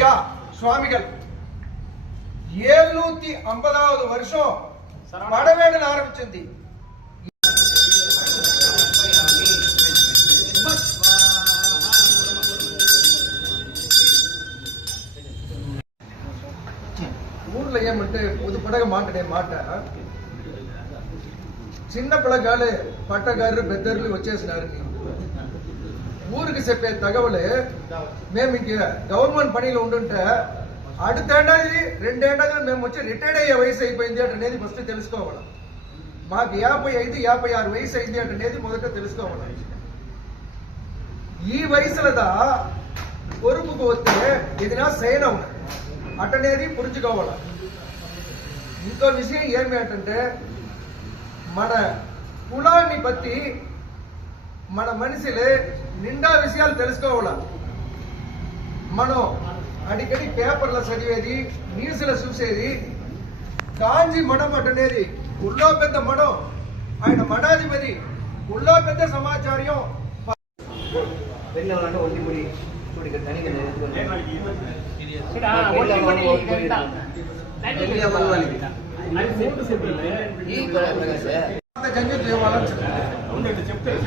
ஐயா சுவாமிகள். ஏழ்நூத்தி ஐம்பதாவது வருஷம் படவேடல் ஆரம்பிச்சிருந்தி. ஊர்ல ஏன் மட்டும் புது படகு மாட்டடே மாட்ட. చిన్న పిల్లగాళ్ళు పట్టగారు పెద్దర్లు వచ్చేసినారు ఊరికి చెప్పే తగవలే మేము ఇంక గవర్నమెంట్ పనిలో ఉండుంటే అడుతేడాది రెండేడాది మేము వచ్చి రిటైర్డ్ అయ్యే వయసు అయిపోయింది అనేది ఫస్ట్ తెలుసుకోవాలి మాకు యాభై ఐదు యాభై ఆరు వయసు అయింది అనేది మొదట తెలుసుకోవాలి ఈ వయసులదా పొరుపుకు వస్తే ఇది నా సైనం అటనేది పురుచుకోవాలి ఇంకో విషయం ఏమి అంటే మన కులాన్ని బట్టి మన మనిషిలు నిండా విషయాలు తెలుసుకోవాల మనం అడిగడి పేపర్లో చదివేది న్యూస్లో చూసేది కాంజీ మఠం అంటునేది ఉళ్ళో పెద్ద మఠం ఆయన మఠాధిపతి ఉళ్ళో పెద్ద సమాచార్యం వెళ్ళవాలంటే ఒంటిముడి చూడు తనిఖీ వెళ్ళవాలి జంజీర్ లేవాలని చెప్తారు